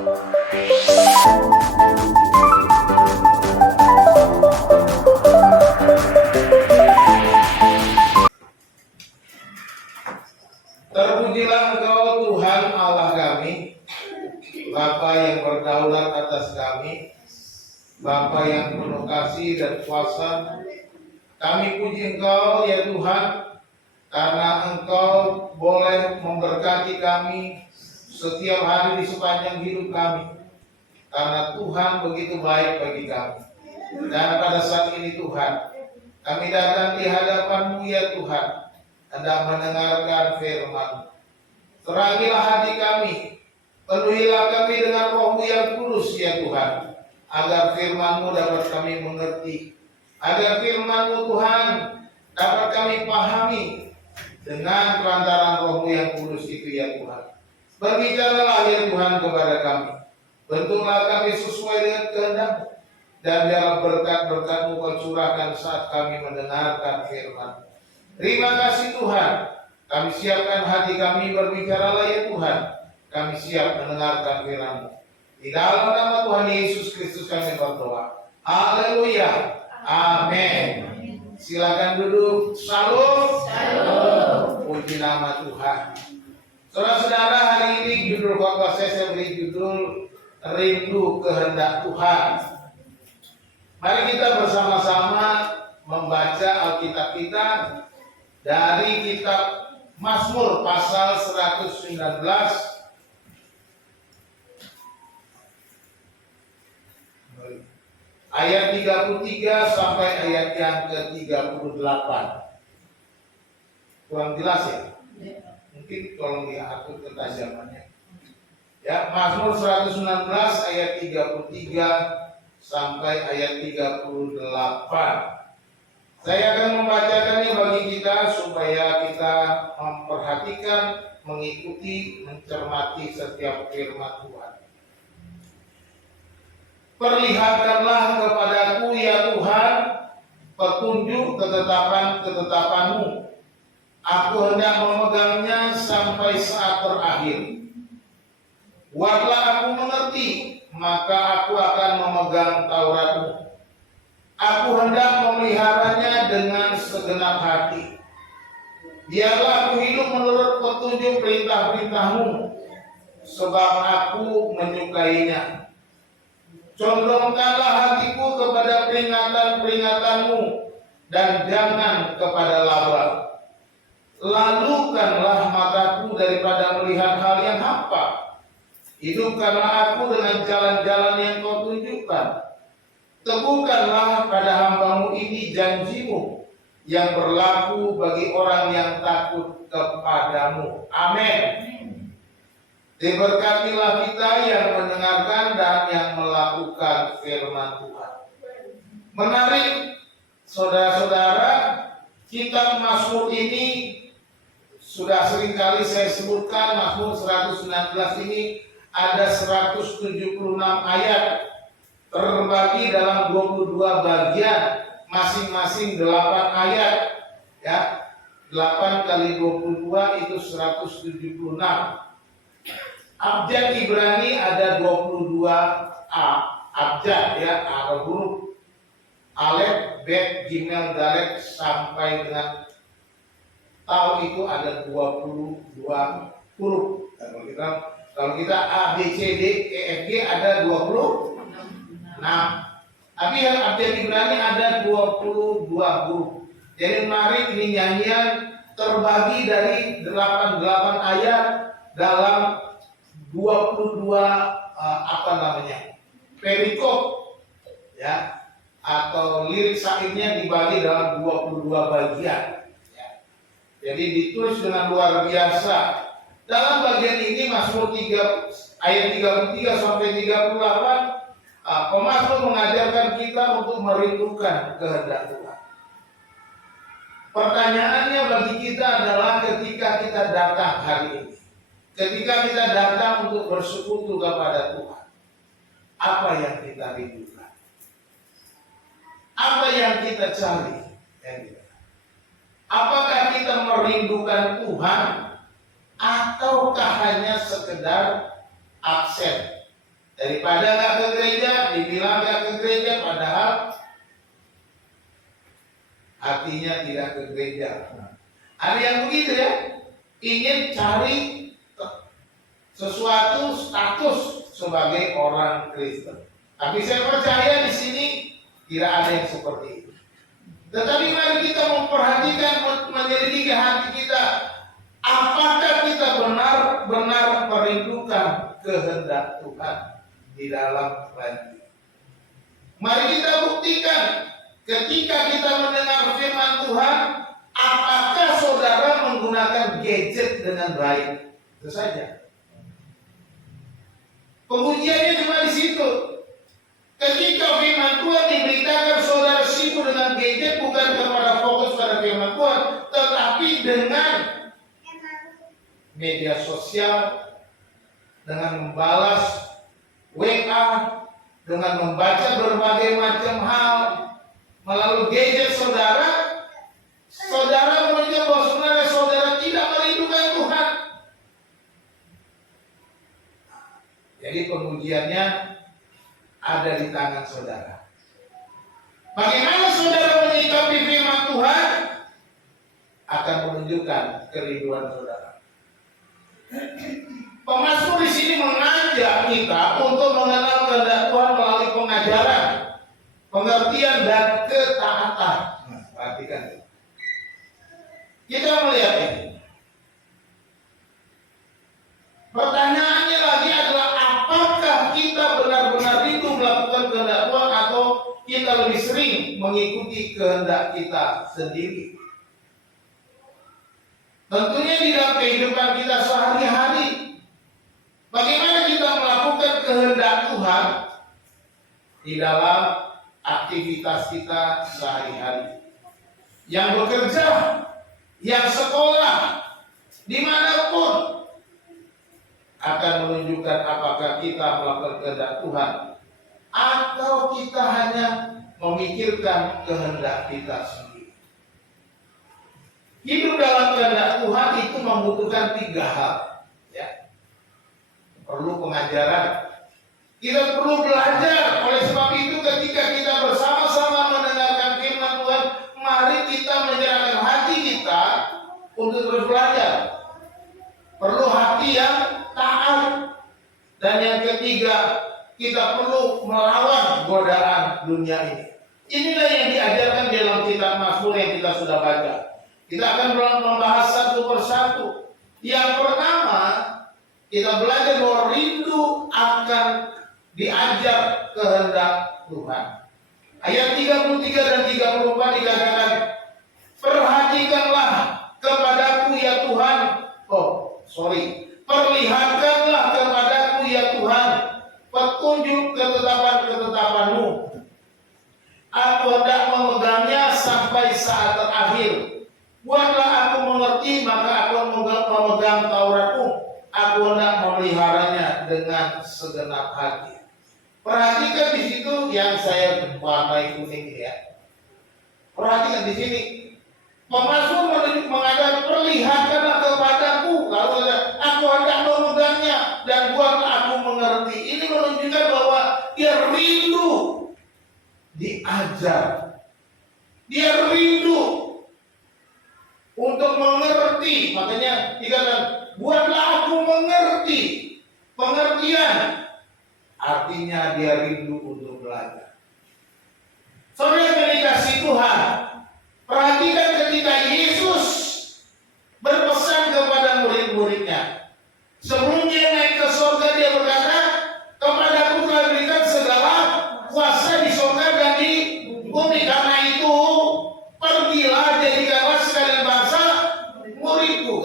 Terpujilah Engkau Tuhan Allah kami, Bapa yang berdaulat atas kami, Bapa yang penuh kasih dan kuasa. Kami puji Engkau ya Tuhan, karena Engkau boleh memberkati kami setiap hari di sepanjang hidup kami. Karena Tuhan begitu baik bagi kami. Dan pada saat ini Tuhan, kami datang di hadapan-Mu ya Tuhan, hendak mendengarkan firman. Terangilah hati kami, penuhilah kami dengan Roh-Mu yang kudus ya Tuhan, agar firman-Mu dapat kami mengerti, agar firman-Mu Tuhan dapat kami pahami dengan perantaran Roh-Mu yang kudus itu ya Tuhan. Berbicaralah ya Tuhan kepada kami, bentuklah kami sesuai dengan kehendak-Mu, dan biarlah berkat-berkat-Mu Kau curahkan saat kami mendengarkan firman. Terima kasih Tuhan, kami siapkan hati kami, berbicaralah ya Tuhan, kami siap mendengarkan firman-Mu. Di dalam nama Tuhan Yesus Kristus kami berdoa. Haleluya. Amin. Silakan duduk. Salam. Salam. Puji nama Tuhan. Saudara-saudara, hari ini judul khotbah saya beri judul Rindu Kehendak Tuhan. Mari kita bersama-sama membaca Alkitab kita dari kitab Mazmur pasal 119 ayat 33 sampai ayat yang ke-38. Kurang jelas ya? Mungkin tolong diatur ketajamannya. Ya, Mazmur 119 ayat 33 sampai ayat 38. Saya akan membacakannya bagi kita supaya kita memperhatikan, mengikuti, mencermati setiap firman Tuhan. Perlihatkanlah kepadaku ya Tuhan petunjuk ketetapan-ketetapan-Mu. Aku hendak memegangnya sampai saat terakhir. Buatlah aku mengerti, maka aku akan memegang Taurat-Mu. Aku hendak memeliharanya dengan segenap hati. Biarlah aku hidup menurut petunjuk perintah-perintah-Mu, sebab aku menyukainya. Condongkanlah hatiku kepada peringatan-peringatan-Mu, dan jangan kepada laba. Lalukanlah mataku daripada melihat hal yang hampa. Hidupkanlah aku dengan jalan-jalan yang Kau tunjukkan. Teguhkanlah pada hamba-Mu ini janji-Mu yang berlaku bagi orang yang takut kepadamu. Amin. Diberkatilah kita yang mendengarkan dan yang melakukan firman Tuhan. Menarik, saudara-saudara, kitab Mazmur ini sudah seringkali saya sebutkan. Mazmur 119 ini ada 176 ayat, terbagi dalam 22 bagian, masing-masing 8 ayat, ya. 8 kali 22 itu 176. Abjad Ibrani ada 22 abjad, ya, atau huruf alef, bet, gimel, dalet sampai dengan tau itu ada 22 huruf. Kalau kita A, B, C, D, E, F, G ada 20. Nah, tapi yang abjad Ibrani ada 22 huruf. Jadi menarik, ini nyanyian terbagi dari 88 ayat dalam 22 perikop, ya, atau lirik syairnya dibagi dalam 22 bagian, ya. Jadi ditulis dengan luar biasa. Dalam bagian ini Mazmur 3 ayat 33 sampai 38, pemazmur mengajarkan kita untuk merindukan kehendak Tuhan. Pertanyaannya bagi kita adalah ketika kita datang hari ini, ketika kita datang untuk bersekutu kepada Tuhan, apa yang kita rindukan? Apa yang kita cari? Apakah kita merindukan Tuhan ataukah hanya sekedar absen Daripada nggak ke gereja, dibilang nggak ke gereja, padahal hatinya tidak ke gereja. Ada yang begitu ya, ingin cari sesuatu status sebagai orang Kristen. Tapi saya percaya di sini tidak ada yang seperti itu. Tetapi mari kita memperhatikan, menyelidiki hati kita. Apakah kita benar-benar merindukan kehendak Tuhan di dalam kehidupan? Mari kita buktikan ketika kita mendengar firman Tuhan, apakah saudara menggunakan gadget dengan baik? Itu saja. Pengujiannya cuma di situ. Ketika firman Tuhan diberitakan, saudara sibuk dengan gadget, bukan kepada fokus pada firman Tuhan, tetapi dengan media sosial, dengan membalas WA, dengan membaca berbagai macam hal melalui gadget saudara menunjukkan bahwa sebenarnya saudara tidak merindukan Tuhan. Jadi pengujiannya ada di tangan saudara. Bagaimana saudara menyikapi firman Tuhan akan menunjukkan kerinduan saudara. Pemazmur di sini mengajak kita untuk mengenal kehendak Tuhan melalui pengajaran, pengertian dan ketaatan. Nah, perhatikan. Kita melihat ini. Pertanyaannya lagi adalah apakah kita benar-benar rindu melakukan kehendak Tuhan atau kita lebih sering mengikuti kehendak kita sendiri? Tentunya di dalam kehidupan kita sehari-hari, bagaimana kita melakukan kehendak Tuhan di dalam aktivitas kita sehari-hari. Yang bekerja, yang sekolah, dimanapun akan menunjukkan apakah kita melakukan kehendak Tuhan atau kita hanya memikirkan kehendak kita sendiri. Hidup dalam kehendak Tuhan itu membutuhkan 3 hal, ya. Perlu pengajaran. Kita perlu belajar. Oleh sebab itu ketika kita bersama-sama mendengarkan firman Tuhan, mari kita menyerahkan hati kita untuk terus belajar. Perlu hati yang taat. Dan yang ketiga, kita perlu melawan godaan dunia ini. Inilah yang diajarkan dalam kitab Mazmur yang kita sudah baca. Kita akan membahas satu persatu. Yang pertama, kita belajar bahwa rindu akan diajar kehendak Tuhan. Ayat 33 dan 34 dikatakan, perhatikanlah kepadaku ya Tuhan. Perlihatkanlah kepadaku ya Tuhan petunjuk ketetapan-ketetapan-Mu. Aku hendak memegangnya sampai saat terakhir. Buatlah aku mengerti, maka aku memegang Taurat-Mu. Aku hendak memeliharanya dengan segenap hati. Perhatikan di situ yang saya warnai kuning ini ya. Perhatikan di sini. Pemazmur mengatakan perlihatkanlah kepadaku. Lalu aku hendak memegangnya dan buatlah aku mengerti. Ini menunjukkan bahwa dia rindu diajar. Dia rindu untuk mengerti. Makanya dikatakan buatlah aku mengerti. Pengertian artinya dia rindu untuk belajar. Saudara yang dikasihi Tuhan, perhatikan ketika Yesus berpesan kepada murid-muridnya. Sebelum dia naik ke surga, dia berkata, kepadaku telah diberikan segala kuasa di surga dan di bumi. Karena itu, pergilah jadikanlah sekalian bangsa muridku.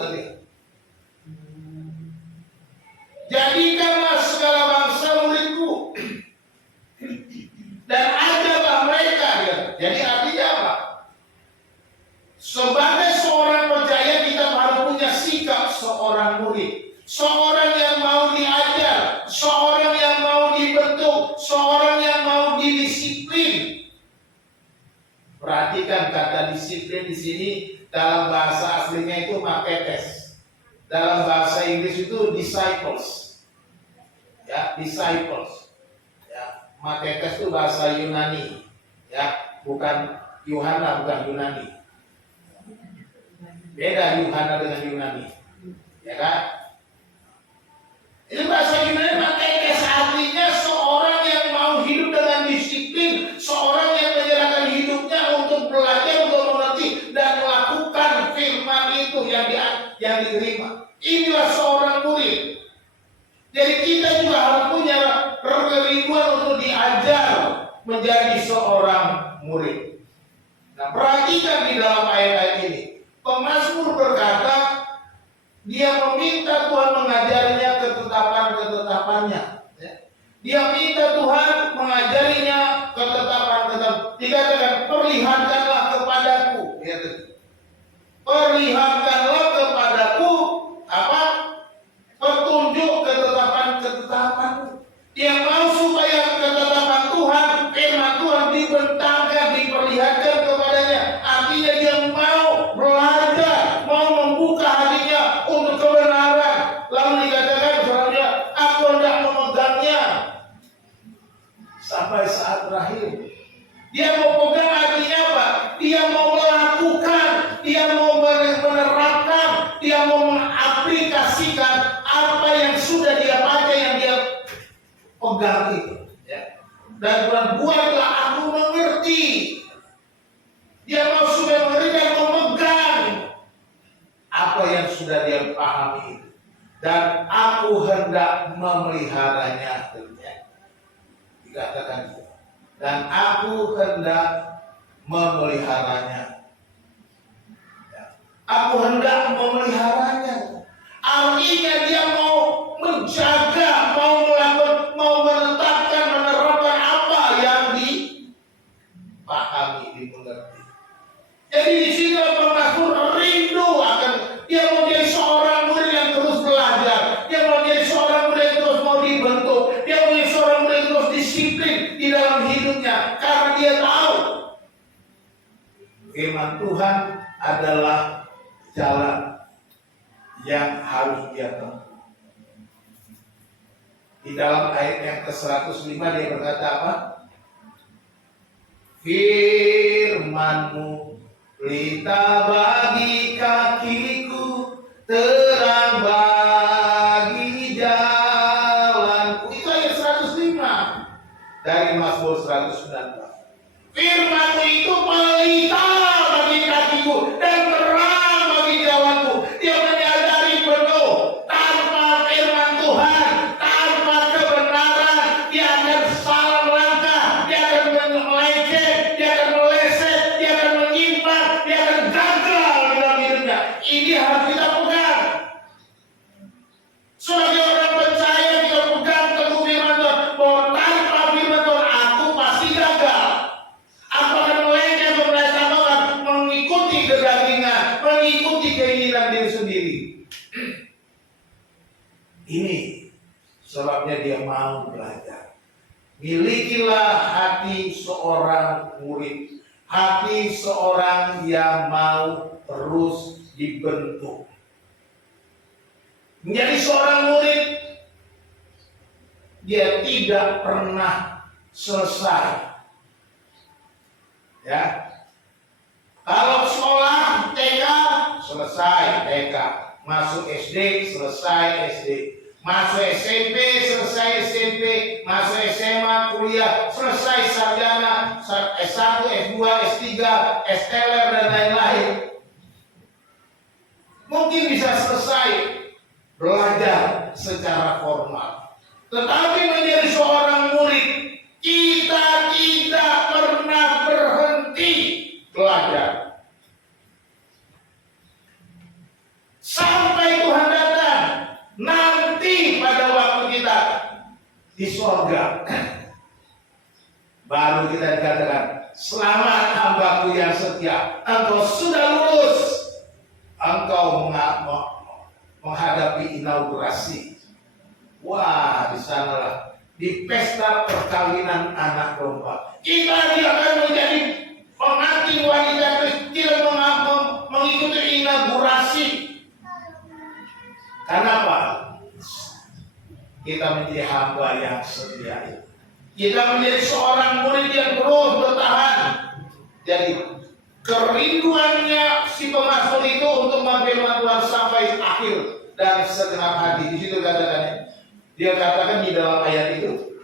Jadikanlah segala bangsa muridku dan ajarlah mereka. Jadi artinya apa? Sebagai seorang percaya kita harus punya sikap seorang murid, seorang yang mau diajar, seorang yang mau dibentuk, seorang yang mau didisiplin. Perhatikan kata disiplin di sini dalam bahasa aslinya itu maketes. Dalam bahasa Inggris itu disciples. Ya, disciples. Matetes itu bahasa Yunani, ya, bukan Yuhana, bukan Yunani. Beda Yuhana dengan Yunani, ya kan? Ini bahasa Yunani. Matetes artinya seorang yang mau hidup dengan disiplin, seorang yang menyerahkan hidupnya untuk belajar, untuk mengerti dan melakukan firman itu yang diterima. Inilah seorang murid. Jadi kita juga harus punya kerinduan untuk diajar menjadi seorang murid. Nah, perhatikan di dalam ayat-ayat ini. Pemazmur berkata, dia meminta Tuhan mengajarinya ketetapan-ketetapannya. Dia minta Tuhan mengajarinya ketetapan-ketetapan. Dikatakan, perlihatkanlah kepadaku. Perlihatkanlah kepadaku apa? Petunjuk ketetapan-ketetapan. Dia mau supaya ketetapan Tuhan, firman Tuhan dibentangkan, diperlihatkan kepadanya. Artinya dia mau belajar, mau membuka hatinya untuk kebenaran. Lalu dikatakan selanjutnya, aku hendak memegangnya sampai saat terakhir. Dia mau pegang, artinya apa? Dia mau melakukan, dia mau menerapkan, dia mau mengaplikasikan apa yang sudah dia baca, yang dia pegang itu. Ya. Dan buatlah aku mengerti. Dia mau sudah mengerti dan memegang apa yang sudah dia pahami itu. Dan aku hendak memeliharanya. Dikatakan itu. Dan aku hendak memeliharanya. Aku hendak memeliharanya. Artinya dia mau menjaga, mau melakukan, mau menetapkan, menerapkan apa yang dipahami, dimengerti. Jadi di sini pemazmur rindu akan dia mau jadi seorang murid yang terus belajar. Dia mau jadi seorang murid yang terus mau dibentuk. Dia mau jadi seorang murid yang terus disiplin di dalam hidupnya. Karena dia tahu firman Tuhan adalah jalan yang harus dia tempuh. Di dalam ayat yang ke-105 dia berkata apa? Firman-Mu pelita bagi kakiku, terang bagi jalanku. Itu ayat 105 dari Mazmur 119. Firman-Mu itu pelita bagi kakiku dan terang bagi jalanku. Dia menyadari penuh tanpa firman Tuhan, tanpa kebenaran, dia akan salah langkah, dia akan melenceng, dia akan meleset, dia akan menyimpang, dia akan gagal dalam hidupnya. Ini harus kita pegang. Sebagai orang percaya kita pegang teguh firman Tuhan, bahwa tanpa firman Tuhan aku pasti gagal. Aku akan melenceng kebersamaan, mengikuti kedagingan, mengikuti keinginan diri sendiri. Ini sebabnya dia mau belajar. Milikilah hati seorang murid, hati seorang yang mau terus dibentuk. Menjadi seorang murid, dia tidak pernah selesai. Ya, kalau sekolah TK selesai TK, masuk SD selesai SD, masuk SMP selesai SMP, masuk SMA kuliah selesai sarjana S1 S2 S3 STLR dan lain-lain. Mungkin bisa selesai belajar secara formal, tetapi menjadi seorang murid kita tidak pernah berhenti belajar sampai Tuhan datang nanti pada waktu kita di surga. Baru kita dikatakan, selamat hambaku yang setia, engkau sudah lulus, engkau menghadapi inaugurasi. Wah, di sanalah di pesta perkawinan anak domba. Kita akan menjadi pengantin wanita Kristus, mengikuti inaugurasi. Kenapa? Kita menjadi hamba yang setia. Kita menjadi seorang murid yang terus bertahan. Jadi kerinduannya si pemazmur itu untuk memfirman Tuhan sampai akhir dan segenap hati. Di situ katakannya. Dia katakan di dalam ayat itu,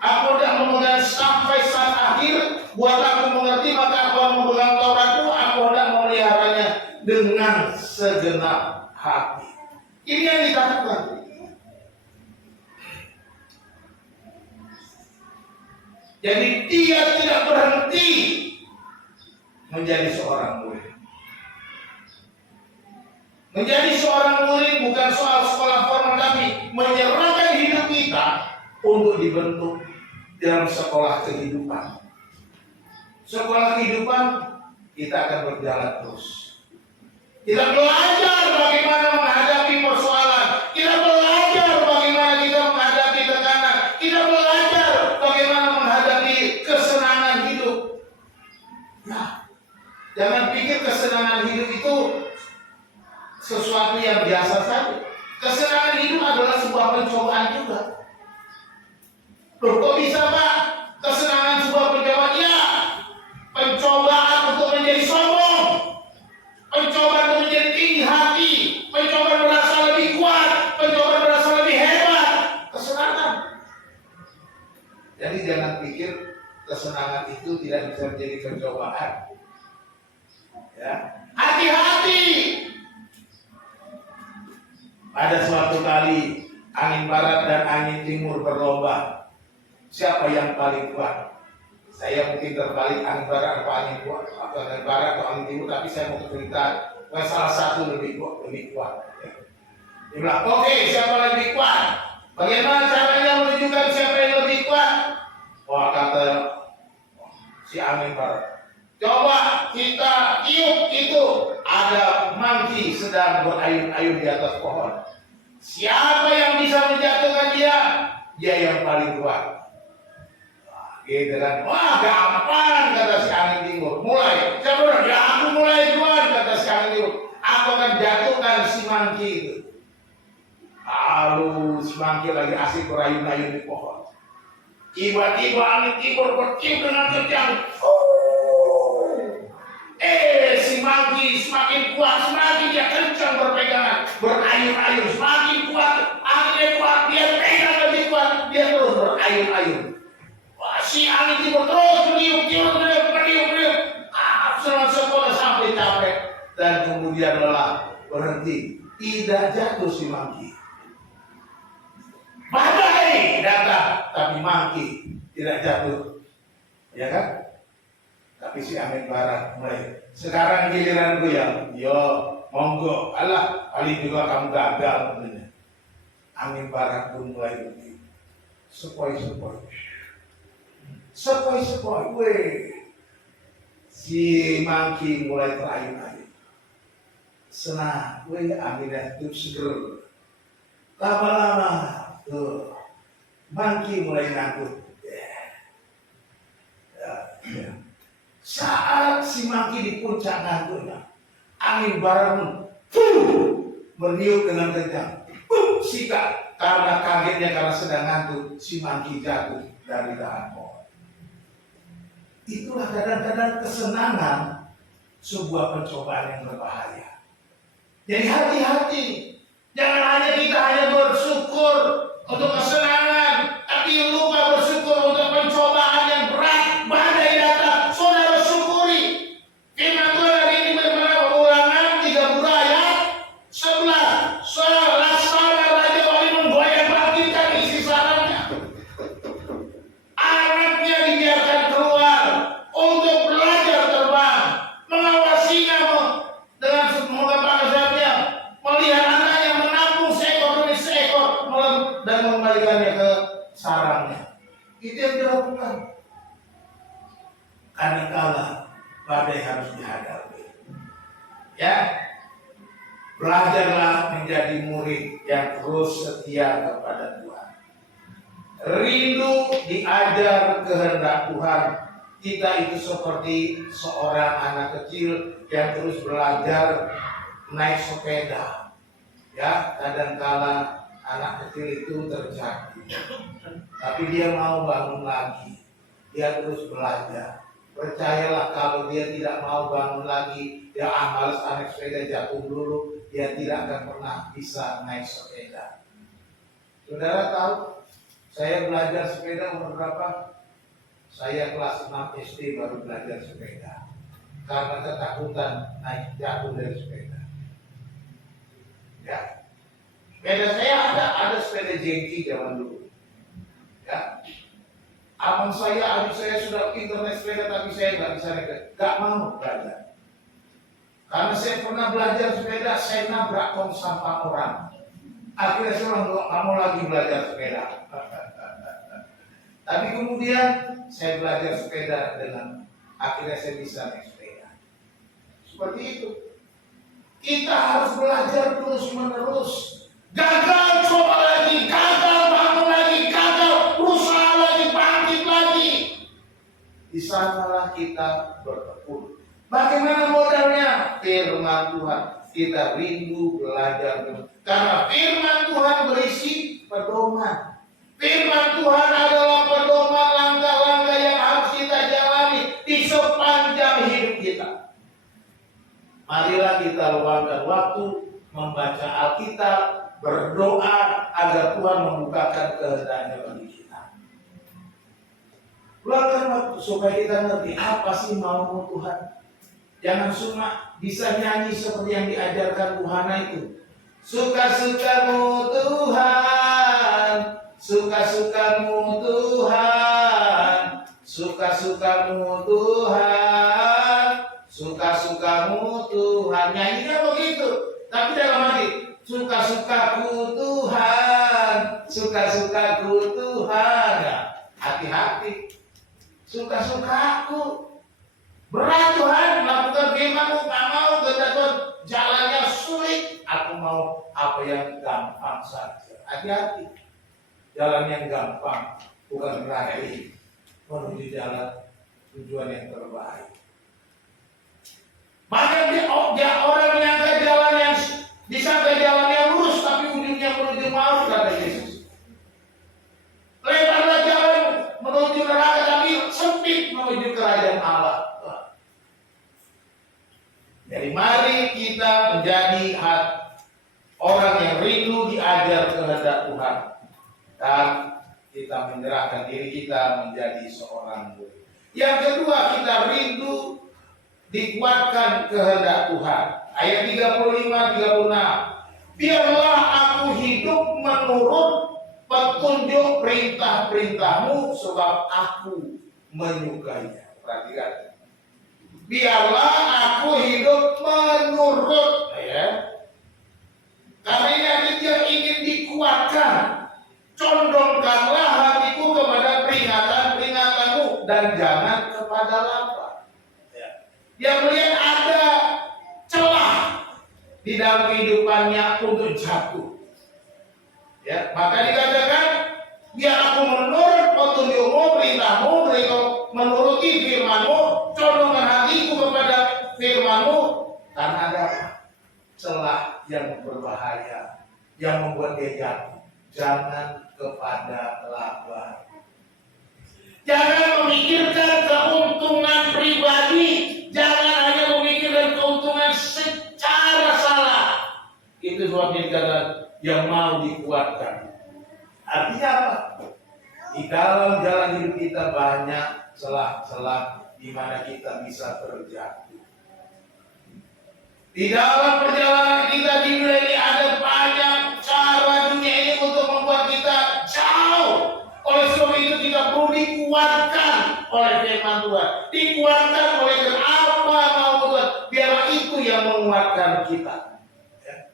aku hendak memegang sampai saat akhir, buat aku mengerti, maka aku memegang Tauratmu, aku hendak memeliharanya dengan segenap hati. Ini yang dikatakan. Jadi dia tidak berhenti menjadi seorang murid. Menjadi seorang murid bukan soal sekolah formal, tapi menyerahkan hidup kita untuk dibentuk dalam sekolah kehidupan. Sekolah kehidupan kita akan berjalan terus. Kita belajar bagaimana menghadapi persoalan. Kita belajar bagaimana kita menghadapi tekanan. Kita belajar bagaimana menghadapi kesenangan hidup. Nah, jangan pikir kesenangan hidup itu sesuatu yang biasa saja. Kesenangan hidup adalah sebuah pencobaan juga. Loh, kok bisa Pak? Kesenangan sebuah pencobaan? Ya, pencobaan untuk menjadi sombong, pencobaan untuk menjadi tinggi hati, pencobaan merasa lebih kuat, pencobaan merasa lebih hebat. Kesenangan. Jadi jangan pikir kesenangan itu tidak bisa menjadi pencobaan. Ya, hati-hati. Pada suatu kali angin barat dan angin timur berlomba. Siapa yang paling kuat? Saya mungkin terbalik, angin barat atau angin kuat, atau angin barat atau angin timur, tapi saya mau cerita salah satu lebih kuat. Dia bilang, oke, siapa lebih kuat? Bagaimana caranya menunjukkan siapa yang lebih kuat? Wah, kata si angin barat, coba kita tiup itu, ada monkey sedang berayun-ayun di atas pohon. Siapa yang bisa menjatuhkan dia? Dia yang paling kuat. Gitu kan? Wah, gampang, kata si angin timur. Mulai. Siapa bilang? Ya aku mulai duluan, kata si angin timur. Aku akan jatuhkan si monkey itu. Lalu si monkey lagi asik berayun-ayun di pohon. Tiba-tiba angin timur bertiup dengan kencang. Si monkey semakin kuat, semakin dia kencang berpegangan, berayun-ayun, semakin kuat, anginnya kuat, dia pegang lebih kuat, dia terus berayun-ayun. Wah, si angin timur terus meniup, sekolah sampai capek dan kemudian lelah, berhenti, tidak jatuh si monkey. Badai datang, tapi monkey tidak jatuh, ya kan? Tapi si angin barat mulai, sekarang giliran gue ya, yo monggo, alah paling juga kamu gagal. Angin barat pun mulai begini, sepoi-sepoi, weh, si monkey mulai terayun-ayun, senang, weh, anginnya tuh seger, lama-lama tuh monkey mulai ngantuk, ya. Saat si monkey di puncak ngantuknya, angin barat meniup dengan kencang. Sikat, karena kagetnya karena sedang ngantuk, si monkey jatuh dari dahan pohon. Itulah kadang-kadang kesenangan sebuah pencobaan yang berbahaya. Jadi hati-hati, jangan hanya kita bersyukur untuk kesenangan, tapi lupa bersyukur untuk pencobaan yang berat. Badai datang, saudara syukuri. Firman Tuhan hari ini berbeda, Ulangan 30 ayat 11. Selasana Raja Wali menggoyang bangkitkan isi sarangnya. Anaknya dibiarkan keluar untuk belajar terbang, mengawasinya dengan mengembangkan sayapnya, melihat anaknya menampung seekor demi seekor dan mengembalikannya ke sarangnya. Itu yang dilakukan. Kadangkala badai harus dihadapi. Ya, belajarlah menjadi murid yang terus setia kepada Tuhan. Rindu diajar kehendak Tuhan. Kita itu seperti seorang anak kecil yang terus belajar naik sepeda. Ya, kadangkala anak kecil itu terjatuh. tapi dia mau bangun lagi. Dia terus belajar. Percayalah, kalau dia tidak mau bangun lagi, dia males naik sepeda, jatuh dulu, dia tidak akan pernah bisa naik sepeda. Saudara tahu, saya belajar sepeda umur berapa? Saya kelas 6 SD baru belajar sepeda. Karena ketakutan naik jatuh dari sepeda. Ya. Sepeda saya ada sepeda jengki zaman dulu. Ya. Abang saya, adik saya sudah pintar naik sepeda, tapi saya nggak bisa naik, nggak mau belajar. Karena saya pernah belajar sepeda, saya nabrak tong sampah orang. Akhirnya saya bilang, nggak mau lagi belajar sepeda. Tapi kemudian saya belajar sepeda dengan akhirnya saya bisa naik sepeda. Seperti itu. Kita harus belajar terus menerus. Gagal coba lagi, gagal bangun lagi, gagal berusaha lagi, bangkit lagi. Di sanalah kita bertekun. Bagaimana modalnya? Firman Tuhan. Kita rindu belajar. Karena firman Tuhan berisi pedoman. Firman Tuhan adalah pedoman langkah-langkah yang harus kita jalani di sepanjang hidup kita. Marilah kita luangkan waktu membaca Alkitab, berdoa agar Tuhan membukakan kehendaknya bagi kita. Luangkan waktu supaya kita ngerti apa sih mau Tuhan. Jangan cuma bisa nyanyi seperti yang diajarkan Tuhan itu. Suka-sukamu Tuhan, suka-sukamu Tuhan, suka-sukamu Tuhan, suka-sukamu Tuhan. Nyanyinya begitu, tapi dalam hati suka-sukaku Tuhan, suka-sukaku Tuhan. Ya, hati-hati, suka-sukaku. Berat Tuhan, melakukan firman-Mu, nggak mau Tuhan, jalannya sulit. Aku mau apa yang gampang saja. Hati-hati, jalan yang gampang bukan berarti menuju jalan tujuan yang terbaik. Maka dia orang yang ke jalan yang bisa ke jalan yang lurus, tapi ujungnya menuju maut, kata Yesus. Lebarlah jalan menuju neraka, tapi sempit menuju kerajaan Allah. Jadi mari kita menjadi orang yang rindu diajar kehendak Tuhan, dan kita menyerahkan diri kita menjadi seorang murid. Yang kedua, kita rindu dikuatkan kehendak Tuhan. Ayat 35-36. Biarlah aku hidup menurut petunjuk perintah-perintah-Mu, sebab aku menyukainya. Perhatikan. Biarlah aku hidup menurut, ya. Karena ini dia ingin dikuatkan. Condongkanlah hatiku kepada peringatan-peringatan-Mu dan jangan kepada lapar. Ya. Dia melihat ada celah di dalam kehidupannya untuk jatuh. Ya, maka dikatakan, biar aku menurut petunjuk-Mu, perintah-Mu, menuruti firman-Mu, condongkan hatiku kepada firman-Mu, karena ada celah yang berbahaya yang membuat dia jatuh. Jangan kepada laba. Jangan memikirkan keuntungan pribadi, jangan hanya memikirkan keuntungan secara salah. Itu sebabnya dikatakan yang mau dikuatkan. Artinya apa? Di dalam jalan hidup kita banyak celah-celah di mana kita bisa terjatuh. Di dalam perjalanan kita di dunia ini ada banyak cara dunia ini untuk membuat kita jauh. Oleh sebab itu kita perlu dikuatkan oleh firman Tuhan, dikuatkan oleh apa mau Tuhan, biar itu yang menguatkan kita. Ya.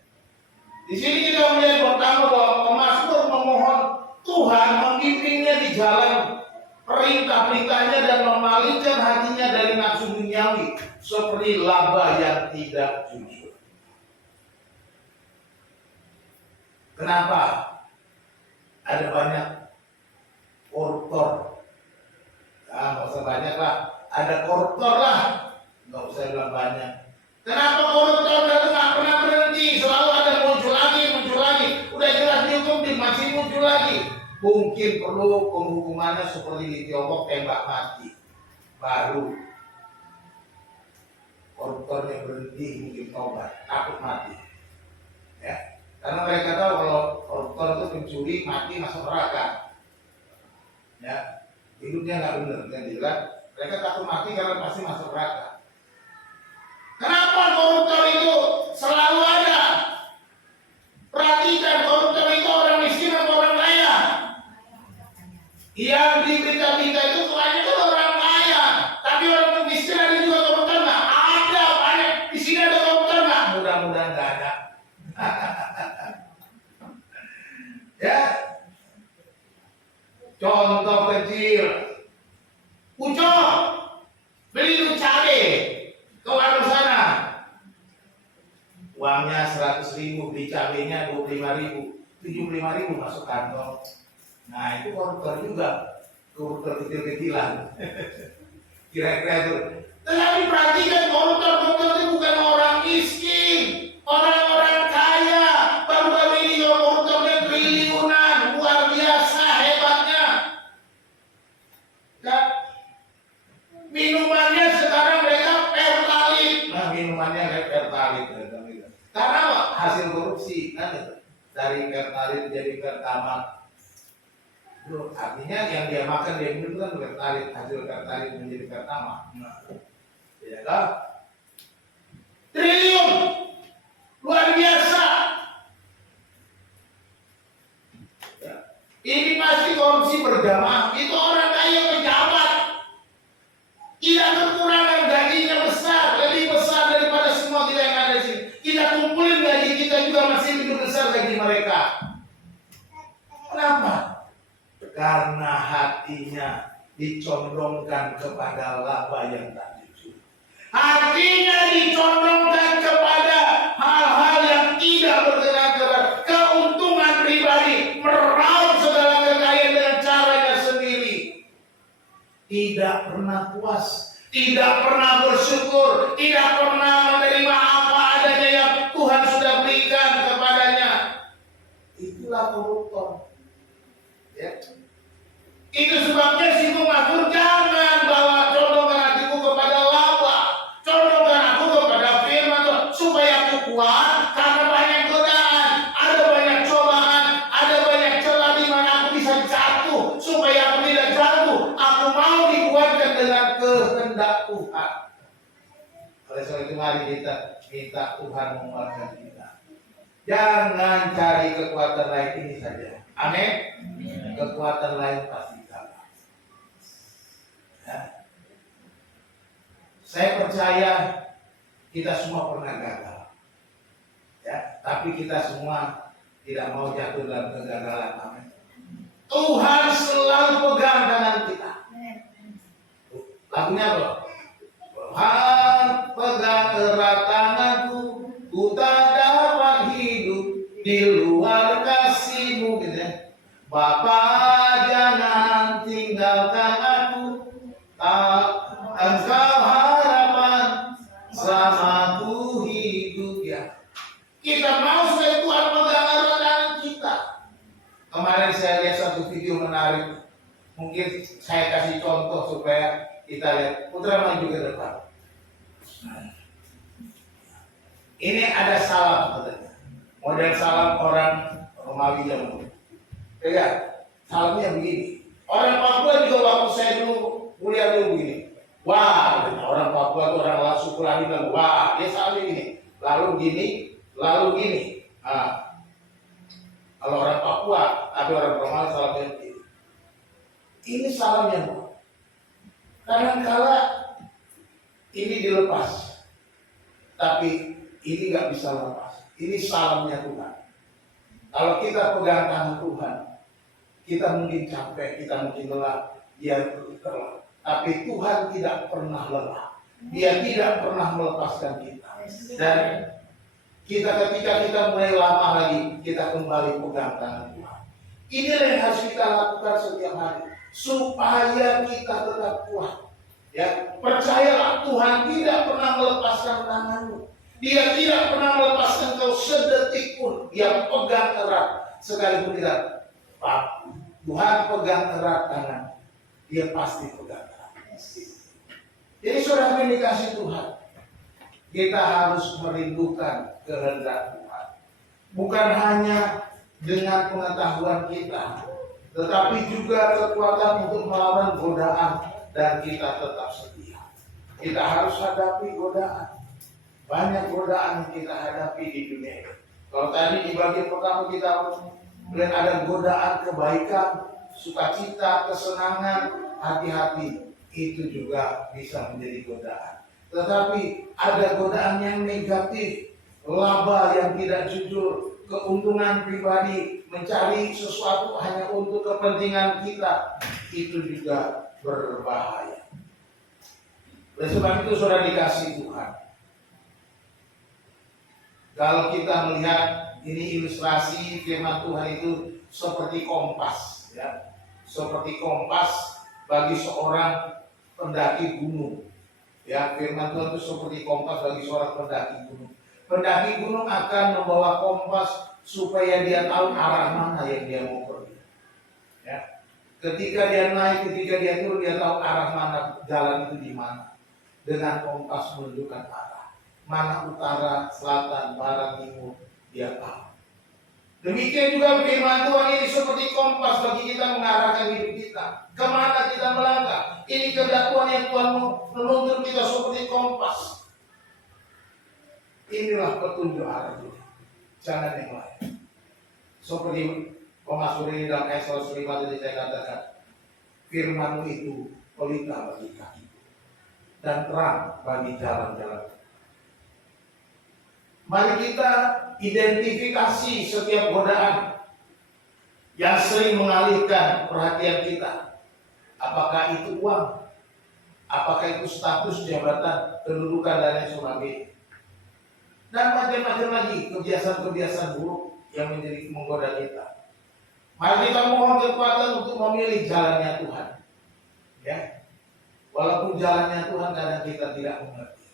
Di sini kita melihat pertama bahwa pemazmur memohon Tuhan membimbingnya di jalan perintah-perintahnya dan memalingkan hatinya dari nafsu duniawi seperti laba yang tidak jujur. Kenapa? Ada banyak koruptor. Nah, nggak usah banyak lah. Ada koruptor lah. Nggak usah bilang banyak. Kenapa koruptor itu nggak pernah berhenti? Selalu ada muncul lagi. Udah jelas dihukum, masih muncul lagi. Mungkin perlu penghukumannya seperti di Tiongkok, tembak mati. Baru koruptornya berhenti, mungkin tobat, takut mati. Ya, karena mereka tahu kalau koruptor itu pencuri mati masuk neraka. Ya, hidupnya nggak benar, kan jelas. Mereka takut mati karena pasti masuk neraka. Kenapa koruptor itu selalu ada? Perhatikan, koruptor itu orang miskin atau orang kaya? Yang di berita-berita itu kebanyakan orang kaya, tapi orang miskin ada juga koruptor nggak? Ada banyak. Di sini ada koruptor nggak? Mudah-mudahan nggak ada. Ya, contoh kecil, Ucok beli cabai ke warung sana, uangnya 100.000, beli cabainya 25.000, 75.000 masuk kantong. Nah itu koruptor juga, koruptor kecil-kecilan. Kira-kira itu. Tetapi perhatikan, koruptor itu bukan orang miskin, orang-orang kaya. Baru-baru ini koruptornya triliunan, luar biasa hebatnya. Dan minumannya sekarang mereka pertalit. Nah minumannya pertalit. Karena apa? Hasil korupsi kan, dari pertalit jadi pertamax. Artinya yang dia makan dia minum kan pertalit, hasil pertalit menjadi pertamax. Ya kan? Triliun, luar biasa. Ya. Ini pasti korupsi berjamaah. Itu orang kaya pejabat, tidak kekurangan, gajinya besar, lebih besar daripada semua kita yang ada di sini. Kita kumpulin gaji kita juga masih lebih besar gaji mereka. Kenapa? Karena hatinya dicondongkan kepada laba yang tak jujur. Hatinya dicondongkan kepada hal-hal yang tidak berkenan kepada keuntungan pribadi, meraup segala kekayaan dengan caranya sendiri. Tidak pernah puas, tidak pernah bersyukur, tidak pernah menerima apa adanya yang Tuhan sudah berikan kepadanya. Itulah koruptor. Ya. Itu sebabnya si Mazmur, jangan bawa condongkan hatiku kepada laba, condongkan aku kepada firman Tuhan, supaya aku kuat. Karena banyak godaan, ada banyak cobaan, ada banyak celah di mana aku bisa jatuh. Supaya aku tidak jatuh, aku mau dikuatkan dengan kehendak Tuhan. Oleh sebab itu mari kita minta Tuhan menguatkan kita. Jangan cari kekuatan lain, ini saja. Amin. Kekuatan lain pasti kalah. Ya. Saya percaya kita semua pernah gagal. Ya, tapi kita semua tidak mau jatuh dalam kegagalan. Amin. Tuhan selalu pegang tangan kita. Lagunya apa? Tuhan pegang erat tanganku, ku tak dapat hidup di luar kasih-Mu, gitu ya. Bapa jangan tinggalkan aku, Engkau harapan selamaku hidup, ya. Kita mau supaya Tuhan pegang erat tangan kita. Kemarin saya lihat satu video menarik, mungkin saya kasih contoh supaya kita lihat. Putra maju ke depan. Ini ada salam katanya, model salam orang Romawi dahulu. Ya, salamnya begini. Orang Papua juga waktu saya dulu kuliah dulu begini. Wah, orang Papua itu orang suku lain bilang, wah, dia salamnya gini, lalu gini, lalu gini. Nah, kalau orang Papua, tapi orang Romawi salamnya begini. Ini salamnya, kadang-kala ini dilepas, tapi ini nggak bisa lepas. Ini salamnya Tuhan. Kalau kita pegang tangan Tuhan, kita mungkin capek, kita mungkin lelah, dia lelah. Tapi Tuhan tidak pernah lelah. Dia tidak pernah melepaskan kita. Dan kita ketika kita mulai lama lagi, kita kembali pegang tangan Tuhan. Inilah yang harus kita lakukan setiap hari, supaya kita tetap kuat. Ya, percayalah Tuhan tidak pernah melepaskan tanganmu. Dia tidak pernah melepaskan kau sedetik pun. Dia pegang erat sekalipun tidak. Tuhan pegang erat tangan, dia pasti pegang erat. Jadi saudara yang dikasih Tuhan, kita harus merindukan kehendak Tuhan. Bukan hanya dengan pengetahuan kita, tetapi juga kekuatan untuk melawan godaan dan kita tetap setia. Kita harus hadapi godaan. Banyak godaan yang kita hadapi di dunia ini. Kalau tadi di bagian pertama kita melihat ada godaan kebaikan, sukacita, kesenangan, hati-hati. Itu juga bisa menjadi godaan. Tetapi ada godaan yang negatif, laba yang tidak jujur, keuntungan pribadi, mencari sesuatu hanya untuk kepentingan kita. Itu juga berbahaya. Oleh sebab itu saudara dikasih Tuhan, kalau kita melihat ini ilustrasi firman Tuhan itu seperti kompas, ya, seperti kompas bagi seorang pendaki gunung. Ya, firman Tuhan itu seperti kompas bagi seorang pendaki gunung. Pendaki gunung akan membawa kompas supaya dia tahu arah mana yang dia mau pergi. Ya, ketika dia naik, ketika dia turun, dia tahu arah mana, jalan itu di mana. Dengan kompas menunjukkan arah, mana utara, selatan, barat, timur, dia tahu. Demikian juga firman Tuhan ini seperti kompas bagi kita mengarahkan hidup kita. Kemana kita melangkah? Ini kehendak Tuhan yang Tuhan menuntun kita seperti kompas. Inilah petunjuk arah kita. Jangan yang lain. Seperti pemasmur ini dalam ayat 105 tadi saya katakan, firman-Mu itu pelita bagi kaki dan terang bagi jalan-jalan. Mari kita identifikasi setiap godaan yang sering mengalihkan perhatian kita. Apakah itu uang? Apakah itu status, jabatan, kedudukan, dan lain sebagainya. Dan macam-macam lagi kebiasaan-kebiasaan buruk yang menjadi menggoda kita. Mari kita mohon kekuatan untuk memilih jalannya Tuhan. Ya, walaupun jalannya Tuhan kadang kita tidak mengerti,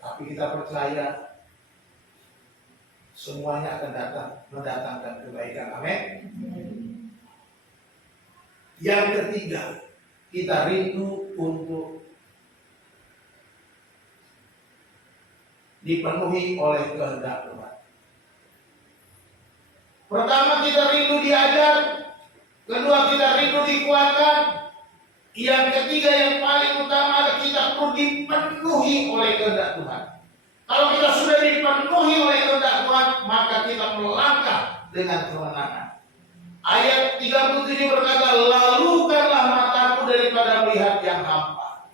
tapi kita percaya semuanya akan mendatangkan kebaikan. Amin. Yang ketiga, kita rindu untuk dipenuhi oleh kehendak Tuhan. Pertama, kita rindu diajar. Kedua, kita rindu dikuatkan. Yang ketiga, yang paling utama adalah kita perlu dipenuhi oleh kehendak Tuhan. Kalau kita sudah dipenuhi oleh kehendak Tuhan, maka kita melangkah dengan kemenangan. Ayat 37 berkata, "Lalukanlah mataku daripada melihat yang hampa.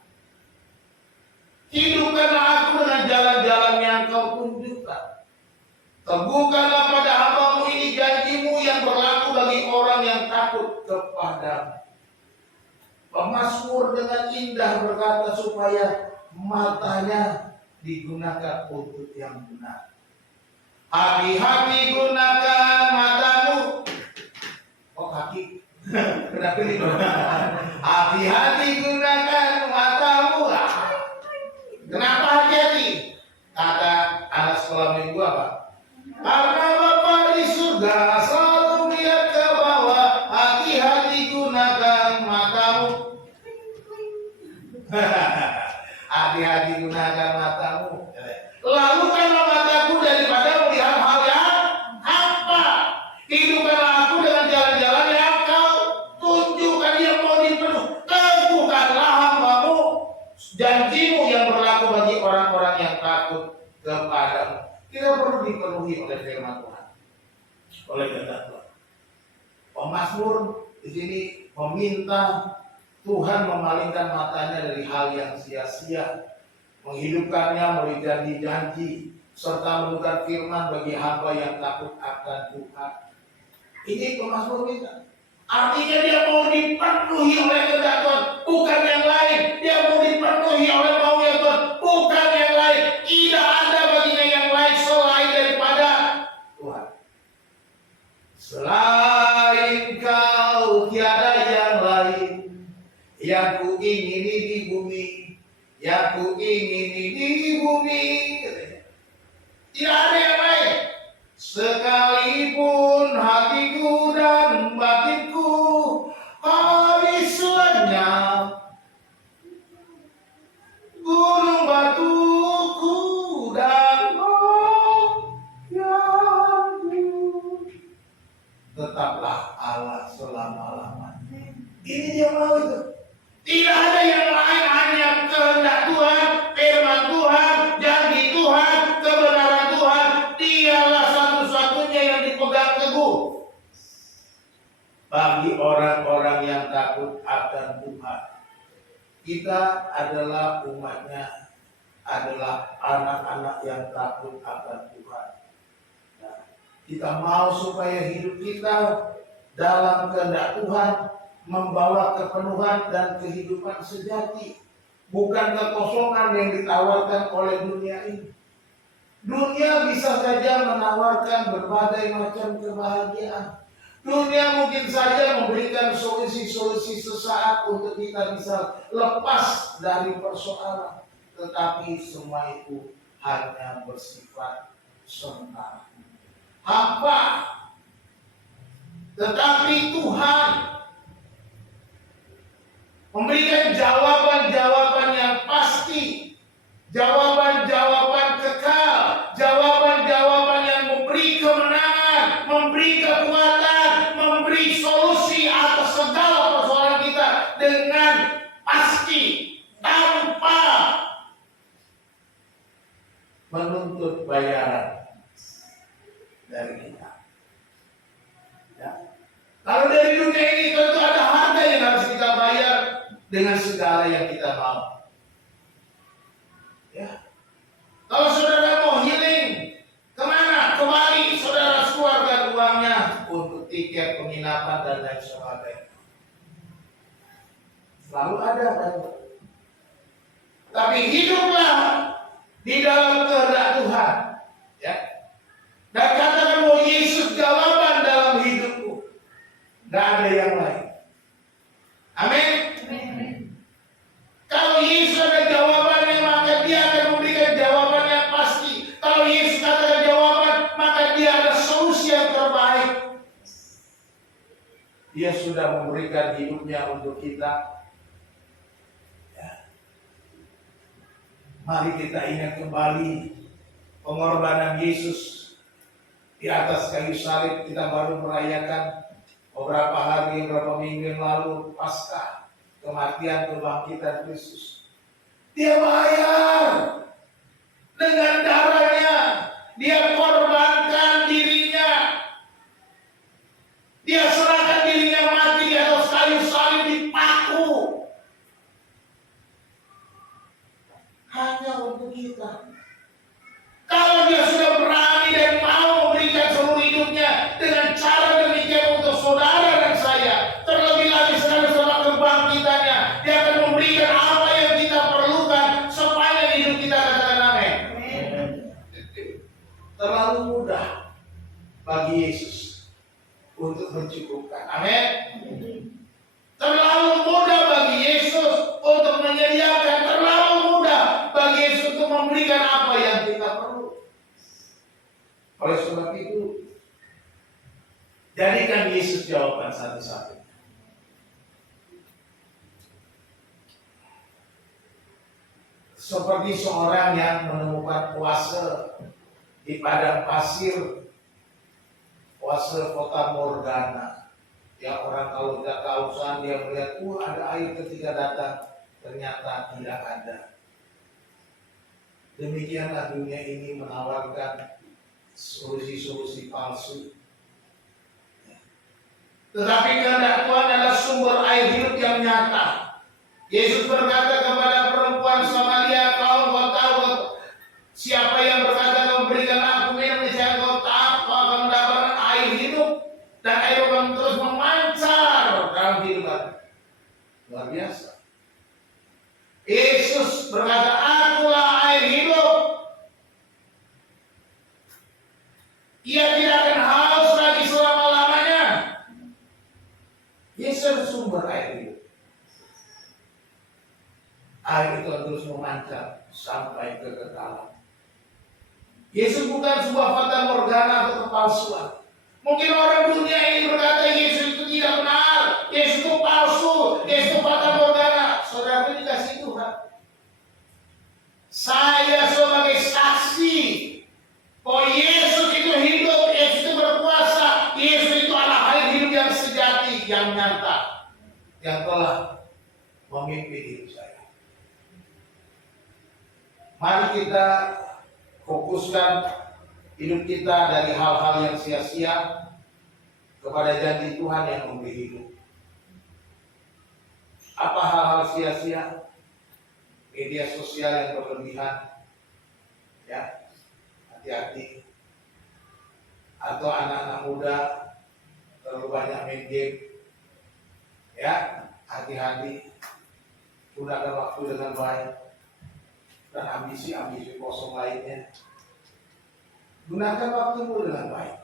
Hidupkanlah aku dengan jalan-jalan yang Kau tunjukkan. Teguhkanlah pada hamba-Mu ini janji-Mu yang berlaku bagi orang yang takut kepadamu." Pemasmur dengan indah berkata supaya matanya digunakan untuk yang benar. Hati-hati gunakan matamu. Oh, kaki. Kenapa ini? Hati-hati gunakan matamu. Kenapa hati-hati? Kata anak sekolah minggu apa? Karena Bapa di surga selalu melihat ke bawah. Hati-hati gunakan matamu. Hati-hati gunakan matamu. Lalukanlah mataku daripada melihat hal yang hampa. Hidupkanlah aku dengan jalan-jalan yang Kau tunjukkan. Yang mau dipenuh. Teguhkanlah hamba-Mu janji-Mu yang berlaku bagi orang-orang yang takut kepadamu. Kita perlu dipenuhi oleh firman Tuhan, oleh kehendak Tuhan. Pemasmur di sini meminta Tuhan memalingkan matanya dari hal yang sia-sia, menghidupkannya melalui janji-janji, serta membuka firman bagi hamba yang takut akan Tuhan. Ini pemasmur minta. Artinya dia mau dipenuhi oleh kehendak Tuhan, bukan yang lain. Dia mau dipenuhi oleh maunya Tuhan, bukan yang lain. Tidak ada baginya yang lain selain daripada Tuhan. Selain Kau tiada yang lain. Yang ku ingini di bumi, yang ku ingini di bumi. Tidak ada yang lain. Sekalipun hatiku dan batinku selama-lamanya. Ini dia mau itu. Tidak ada yang lain, hanya kehendak Tuhan, firman Tuhan, janji Tuhan, kebenaran Tuhan. Dialah satu-satunya yang dipegang teguh bagi orang-orang yang takut akan Tuhan. Kita adalah umatnya, adalah anak-anak yang takut akan Tuhan. Nah, kita mau supaya hidup kita dalam kehendak Tuhan, membawa kepenuhan dan kehidupan sejati, bukan kekosongan yang ditawarkan oleh dunia ini. Dunia bisa saja menawarkan berbagai macam kebahagiaan. Dunia mungkin saja memberikan solusi-solusi sesaat untuk kita bisa lepas dari persoalan, tetapi semua itu hanya bersifat sementara. Apa? Tetapi Tuhan memberikan jawaban-jawaban yang pasti, jawaban-jawaban kekal, jawaban-jawaban yang memberi kemenangan, memberi kekuatan, memberi solusi atas segala persoalan kita dengan pasti, tanpa menuntut bayaran dari kita. Ya. Kalau dari dunia ini tentu ada harga yang harus kita bayar dengan segala yang kita mau. Ya. Kalau saudara mau healing, kemana? Ke Bali, saudara keluarkan uangnya untuk tiket penginapan dan lain sebagainya. Selalu ada kan? Tapi hiduplah di dalam kehendak Tuhan. Ya. Dan katakan bahwa Yesus jawaban dalam hidupku. Tidak ada yang lain. Amin. Kalau Yesus ada jawabannya, maka dia akan memberikan jawaban yang pasti. Kalau Yesus katakan jawaban, maka dia ada solusi yang terbaik. Dia sudah memberikan hidupnya untuk kita. Ya. Mari kita ingat kembali pengorbanan Yesus di atas kayu salib. Kita baru merayakan beberapa hari, beberapa minggu yang lalu, Paskah, kematian, kebangkitan Kristus. Dia bayar dengan darahnya. Dia korbankan dirinya. Dia serahkan dirinya mati di atas kayu salib, dipaku. Hanya untuk kita. Kalau dia sudah berani dan mau memberikan seluruh hidupnya dengan cara demikian untuk saudara dan saya, terlebih lagi setelah kebangkitannya, dia akan memberikan apa yang kita perlukan sepanjang hidup kita. Katakan amin. Terlalu mudah bagi Yesus untuk mencukupkan. Amin. Terlalu mudah bagi Yesus untuk menyediakan. Terlalu mudah bagi Yesus untuk memberikan apa yang kita perlu. Oleh sebab itu, jadikan Yesus jawaban satu-satu. Seperti seorang yang menemukan oase di padang pasir, oase Fata Morgana. Yang orang kalau tidak kehausan, dia melihat, ada air ketika datang, ternyata tidak ada. Demikianlah dunia ini menawarkan solusi-solusi palsu. Tetapi kehendak Tuhan adalah sumber air hidup yang nyata. Yesus berkata kepada perempuan Samaria, kau tahu siapa yang berkata kau berikan aku minum, niscaya kau akan mendapatkan air hidup, dan air akan terus memancar dalam kehidupan. Luar biasa. Yesus berkata, akulah air hidup. Ia tidak akan haus lagi selama-lamanya. Yesus sumber air hidup. Air itu terus memancar sampai kekekalan. Yesus bukan sebuah fata morgana atau kepalsuan. Mungkin orang dunia ini berkata Yesus itu tidak benar, Yesus itu palsu, Yesus itu fata morgana. Saudara itu dikasih Tuhan. Saya sebagai saksi bahwa Yesus itu hidup, Yesus itu berkuasa, Yesus itu adalah air hidup yang sejati. yang nyata yang telah memimpin hidup saya. Mari kita fokuskan hidup kita dari hal-hal yang sia-sia kepada janji Tuhan yang memberi hidup. Apa hal-hal sia-sia? Media sosial yang berlebihan, ya, hati-hati. Atau anak-anak muda terlalu banyak main game, ya, hati-hati. Gunakan waktu dengan baik dan ambisi-ambisi kosong lainnya. Gunakan waktumu dengan baik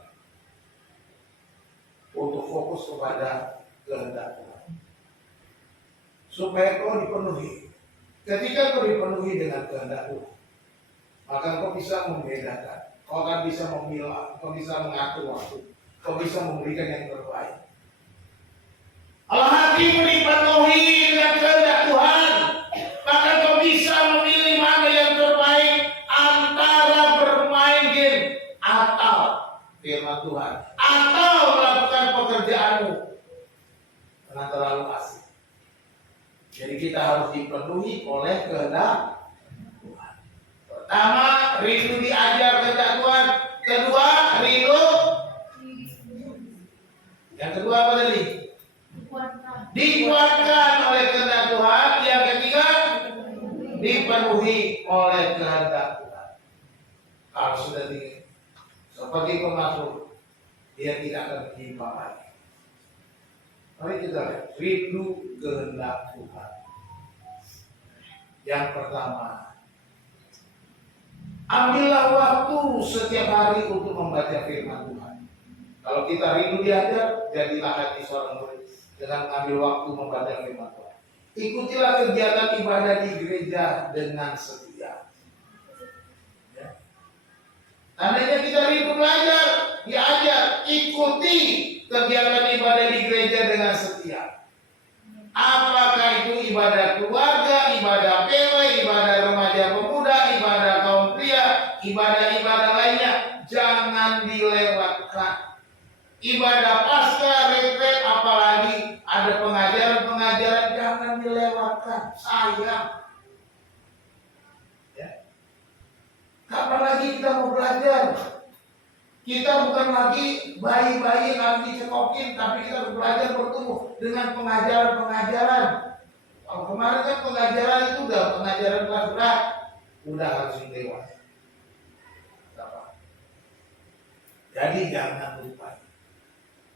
untuk fokus kepada kehendak Tuhan, supaya kau dipenuhi. Ketika kau dipenuhi dengan kehendak Tuhan, maka kau bisa membedakan, kau akan bisa memilah, kau bisa mengatur waktu, kau bisa memberikan yang terbaik. Allah hatimu dipenuhi dengan kehendak Tuhan, maka kau bisa memilih mana yang terbaik antara bermain game atau firman Tuhan, atau melakukan pekerjaanmu karena terlalu asik. Jadi kita harus dipenuhi oleh kehendak Tuhan. Pertama, rindu diajar kehendak Tuhan. Kedua, rindu. Yang kedua apa tadi? Dikuatkan oleh kehendak Tuhan. Yang ketiga, dipenuhi oleh kehendak Tuhan. Kalau sudah seperti pemasmur, dia tidak akan menyimpang lagi. Mari kita lihat rindu kehendak Tuhan. Yang pertama, ambillah waktu setiap hari untuk membaca firman Tuhan. Kalau kita rindu diajar, jadilah hati seorang murid dengan mengambil waktu membaca firman Tuhan. Ikutilah kegiatan ibadah di gereja dengan setia. Ya. Tandanya kita rindu belajar, diajar, ikuti kegiatan ibadah di gereja dengan setia. Apakah itu ibadah keluarga, ibadah PW, ibadah remaja pemuda, ibadah kaum pria, ibadah-ibadah lainnya, jangan dilewatkan. Ibadah pasca, retret, apalagi ada pengajaran-pengajaran, jangan dilewatkan. Sayang. Ya. Kapan lagi kita mau belajar? Kita bukan lagi bayi-bayi yang harus dicekokin, tapi kita harus belajar bertumbuh dengan pengajaran-pengajaran. Kalau kemarin kan pengajaran itu udah pengajaran kelas berat, udah harus dewasa. Jadi jangan lupa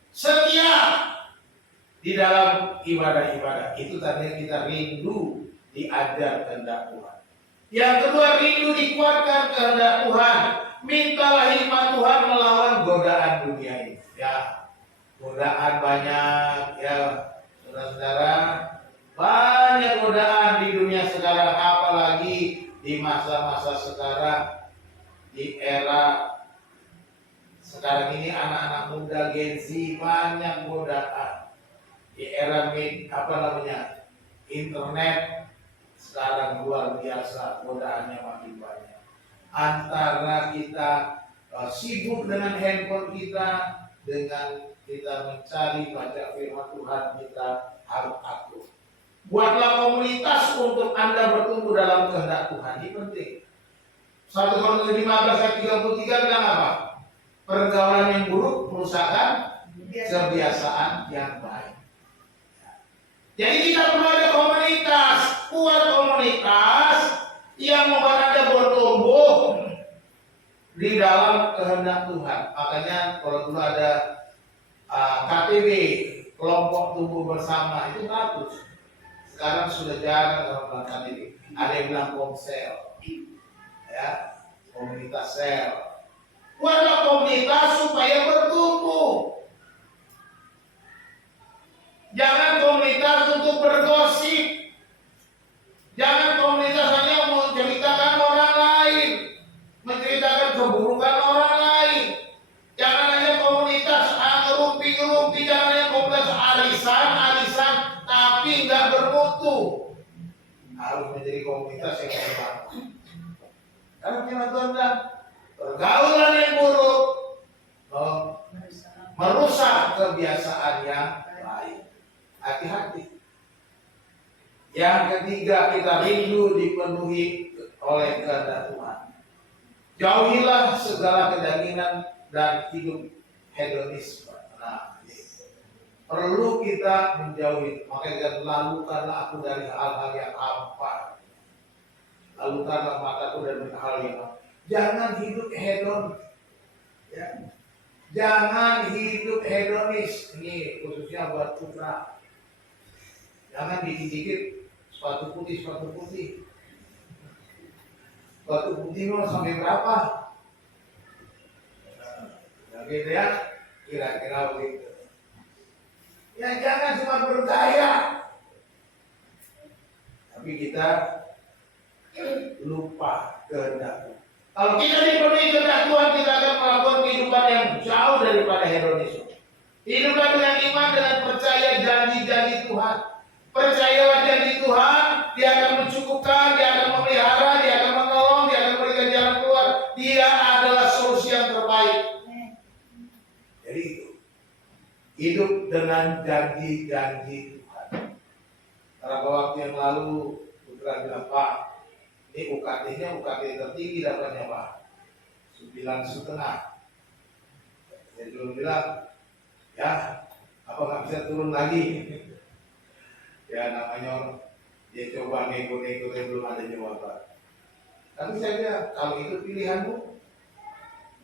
setia di dalam ibadah-ibadah. Itu tadinya kita rindu diajar kehendak Tuhan. Yang kedua, rindu dikuatkan kehendak Tuhan. Mintalah hikmat Tuhan melawan godaan dunia ini. Ya, godaan banyak, ya, saudara-saudara, banyak godaan di dunia sekarang, apalagi di masa-masa sekarang, di era sekarang ini anak-anak muda Gen Z banyak godaan. Di era internet sekarang luar biasa, godaannya makin banyak. Antara kita sibuk dengan handphone kita, dengan kita mencari baca firman Tuhan, kita harus atur. Buatlah komunitas untuk Anda bertumbuh dalam kehendak Tuhan. Ini penting. 1 Korintus 15 ayat 33 bilang apa? Pergaulan yang buruk merusakkan kebiasaan yang baik. Jadi kita perlu ada komunitas, buat komunitas yang membuat Anda bertumbuh di dalam kehendak Tuhan. Makanya kalau dulu ada KTB, kelompok tumbuh bersama, itu bagus. Sekarang sudah jarang orang KTB. Ada yang bilang komsel, ya, komunitas sel. Buatlah komunitas supaya bertumbuh. Jangan komunitas untuk bergosip. Jangan komunitas hanya menceritakan orang lain, menceritakan keburukan orang lain. Jangan hanya komunitas ngerumpi-ngerumpi, jangan hanya komunitas arisan, tapi nggak bermutu. Harus menjadi komunitas yang bermanfaat. Karena firman Tuhan bilang, pergaulan yang buruk merusak kebiasaan yang baik. lain. Hati-hati. Yang ketiga, kita rindu dipenuhi oleh kehendak Tuhan. Jauhilah segala kedagingan dan hidup hedonisme. Nah, perlu kita menjauhi. Makanya lalukanlah aku dari hal-hal yang hampa. Lalukanlah mataku dari hal yang hampa. Jangan hidup hedon. Ya. Jangan hidup hedonis. Ini khususnya buat putra. Jangan dikit-dikit sepatu putih. Sepatu putih mau sampai berapa? Nah, gitu ya. Kira-kira begitu. Ya jangan cuma bergaya. Tapi kita lupa kehendak. Kalau kita dipenuhi kehendak Tuhan, kita akan melakukan kehidupan yang jauh daripada hedonisme. Kehidupan dengan iman, dengan percaya janji-janji Tuhan. Percayalah janji Tuhan, Dia akan mencukupkan, Dia akan memelihara, Dia akan menolong, Dia akan memberikan jalan keluar. Dia adalah solusi yang terbaik. Jadi itu. Hidup dengan janji-janji Tuhan. Beberapa waktu yang lalu, putra bilang, Pak, ini UKT-nya UKT tertinggi dapatnya Pak, 9,5. Saya dulu bilang, ya, apa nggak bisa turun lagi? Ya namanya dia coba nego-nego belum ada jawaban. Tapi saya bilang, kalau itu pilihanmu,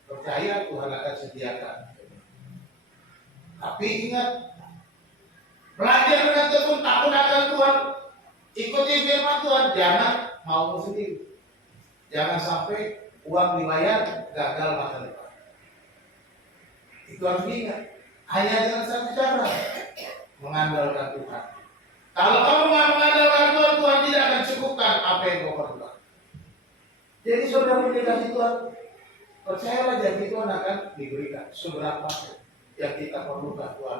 percaya Tuhan akan sediakan. Tapi ingat, belajar dengan tekun, takut akan Tuhan, ikuti firman Tuhan, jangan mau sendiri. Jangan sampai uang dibayar gagal masa depan. Itu harus diingat. Hanya dengan satu cara, mengandalkan Tuhan. Kalau kamu nggak mengandalkan Tuhan, Tuhan tidak akan cukupkan apa yang kau perlukan. Jadi saudara dikasih Tuhan, percayalah janji Tuhan akan diberikan seberapa yang kita perlukan Tuhan.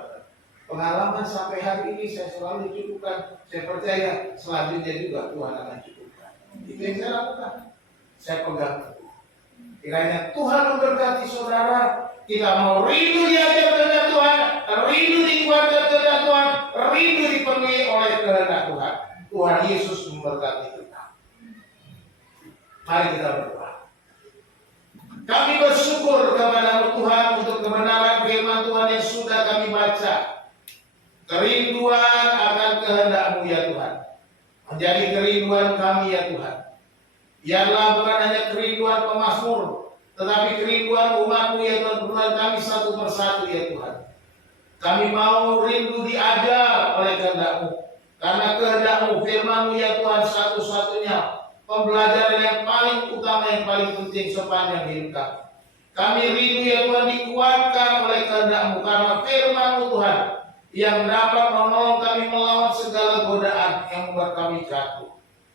Pengalaman sampai hari ini saya selalu dicukupkan. Saya percaya selanjutnya juga Tuhan akan cukupkan. Itu yang saya lakukan. Saya pegang. Kiranya Tuhan memberkati saudara. Kita mau rindu diajar kehendak Tuhan, rindu dikuatkan kehendak Tuhan, rindu dipenuhi oleh kehendak Tuhan. Tuhan Yesus memberkati kita. Mari kita berdoa. Kami bersyukur kepada Tuhan untuk kebenaran firman Tuhan yang sudah kami baca. Kerinduan akan kehendak-Mu ya Tuhan, menjadi kerinduan kami ya Tuhan. Biarlah bukan hanya kerinduan pemazmur, tetapi kerinduan umat-Mu ya Tuhan, Tuhan kami satu persatu ya Tuhan. Kami mau rindu diajar oleh kehendak-Mu, karena kehendak-Mu, firman-Mu ya Tuhan, satu-satunya pembelajaran yang paling utama, yang paling penting sepanjang hidup kami. Kami rindu ya Tuhan dikuatkan oleh kehendak-Mu, karena firman-Mu Tuhan yang dapat menolong kami melawan segala godaan yang membuat kami jatuh.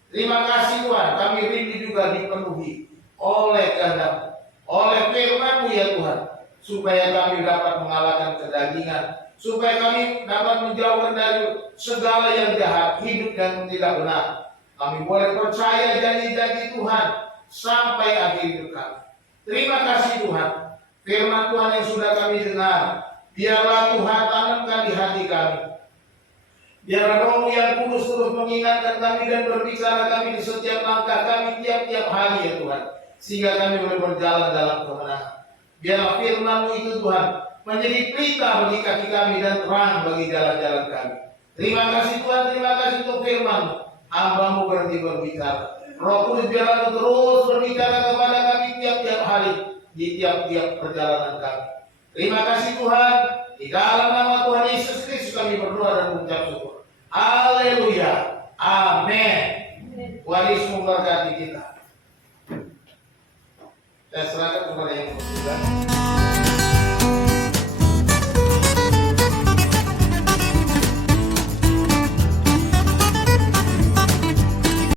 Terima kasih Tuhan, kami rindu juga dipenuhi oleh kehendak-Mu, oleh firman-Mu ya Tuhan, supaya kami dapat mengalahkan kedagingan, supaya kami dapat menjauhkan dari segala yang jahat, hidup yang tidak benar. Kami boleh percaya janji-janji Tuhan sampai akhir hidup kami. Terima kasih Tuhan, firman Tuhan yang sudah kami dengar, biarlah Tuhan tanamkan di hati kami. Biarlah Roh-Mu yang kudus terus mengingatkan kami dan berbicara kami di setiap langkah kami tiap-tiap hari ya Tuhan, sehingga kami boleh berjalan dalam kemenangan. Biarlah firman-Mu itu Tuhan menjadi pelita bagi kaki kami dan terang bagi jalan-jalan kami. Terima kasih Tuhan, terima kasih untuk firman-Mu. Hamba-Mu berhenti berbicara. Roh Kudus biarlah terus berbicara kepada kami tiap-tiap hari di tiap-tiap perjalanan kami. Terima kasih Tuhan. Di dalam nama Tuhan Yesus Kristus kami berdoa dan mengucap syukur. Haleluya. Amin. Tuhan Yesus memberkati kita. Saya serahkan kepada yang bertugas.